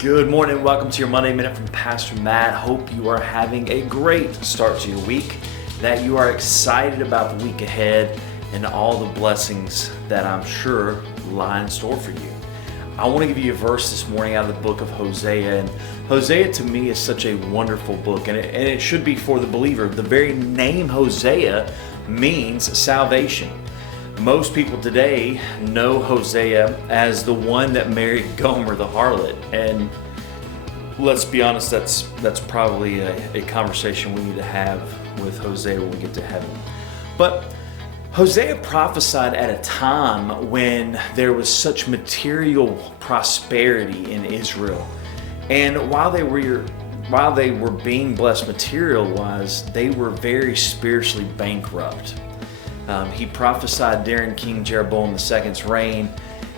Good morning. Welcome to your Monday Minute from Pastor Matt. Hope you are having a great start to your week, that you are excited about the week ahead and all the blessings that I'm sure lie in store for you. I want to give you a verse this morning out of the book of Hosea. And Hosea to me is such a wonderful book, and it should be for the believer. The very name Hosea means salvation. Most people today know Hosea as the one that married Gomer the harlot, and let's be honest, that's probably a conversation we need to have with Hosea when we get to heaven. But Hosea prophesied at a time when there was such material prosperity in Israel, and while they were being blessed material-wise, they were very spiritually bankrupt. He prophesied during King Jeroboam II's reign,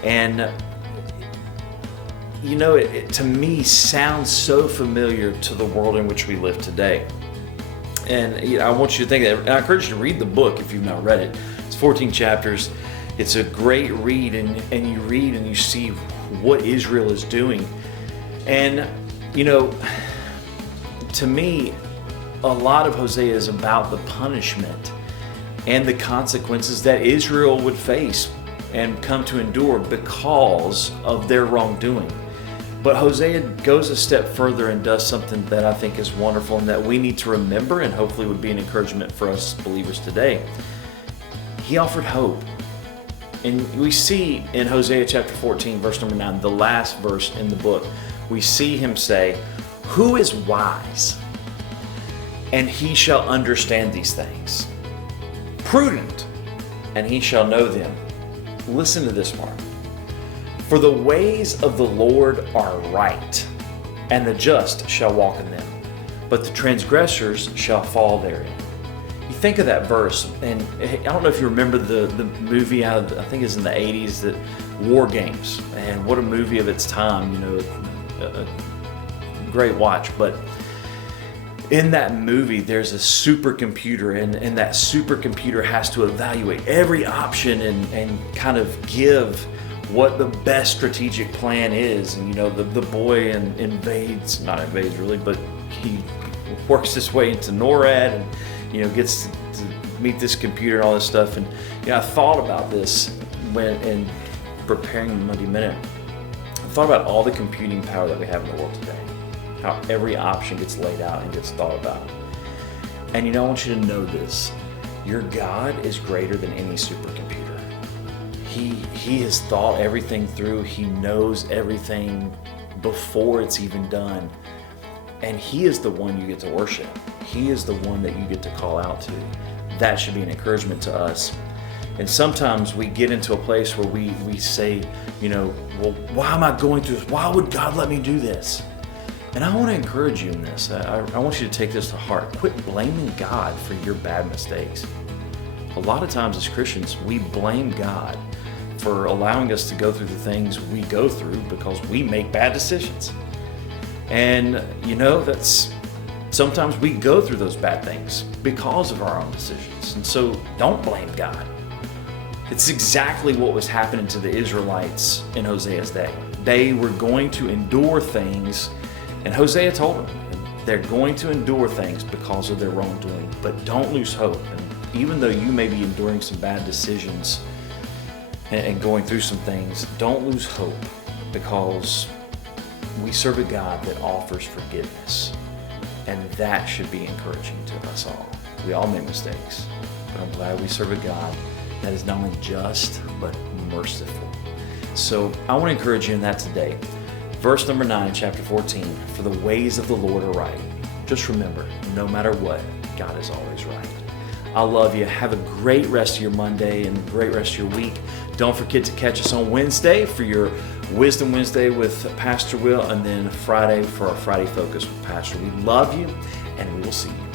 and you know, it to me sounds so familiar to the world in which we live today. And I want you to think that, and I encourage you to read the book if you've not read it. It's 14 chapters. It's a great read, and you read and you see what Israel is doing. And you know, to me, a lot of Hosea is about the punishment and the consequences that Israel would face and come to endure because of their wrongdoing. But Hosea goes a step further and does something that I think is wonderful and that we need to remember, and hopefully would be an encouragement for us believers today. He offered hope. And we see in Hosea chapter 14, verse number 9, the last verse in the book, we see him say, "Who is wise? And he shall understand these things. Prudent, and he shall know them." Listen to this part. "For the ways of the Lord are right, and the just shall walk in them, but the transgressors shall fall therein." You think of that verse, and I don't know if you remember the movie out of, I think it's in the 80s, that War Games, and what a movie of its time, you know, a great watch. But in that movie, there's a supercomputer, and that supercomputer has to evaluate every option and kind of give what the best strategic plan is. And you know, the boy not invades really, but he works his way into NORAD and, you know, gets to meet this computer and all this stuff. And you know, I thought about this when in preparing the Monday Minute. I thought about all the computing power that we have in the world today, how every option gets laid out and gets thought about. And you know, I want you to know this. Your God is greater than any supercomputer. He has thought everything through. He knows everything before it's even done. And He is the one you get to worship. He is the one that you get to call out to. That should be an encouragement to us. And sometimes we get into a place where we say, you know, well, why am I going through this? Why would God let me do this? And I want to encourage you in this. I want you to take this to heart. Quit blaming God for your bad mistakes. A lot of times as Christians, we blame God for allowing us to go through the things we go through because we make bad decisions. And you know, sometimes we go through those bad things because of our own decisions. And so don't blame God. It's exactly what was happening to the Israelites in Hosea's day. They were going to endure things, and Hosea told them they're going to endure things because of their wrongdoing. But don't lose hope. And even though you may be enduring some bad decisions and going through some things, don't lose hope, because we serve a God that offers forgiveness. And that should be encouraging to us all. We all make mistakes, but I'm glad we serve a God that is not only just, but merciful. So I want to encourage you in that today. Verse number 9, chapter 14, "For the ways of the Lord are right." Just remember, no matter what, God is always right. I love you. Have a great rest of your Monday and a great rest of your week. Don't forget to catch us on Wednesday for your Wisdom Wednesday with Pastor Will, and then Friday for our Friday Focus with Pastor. We love you, and we will see you.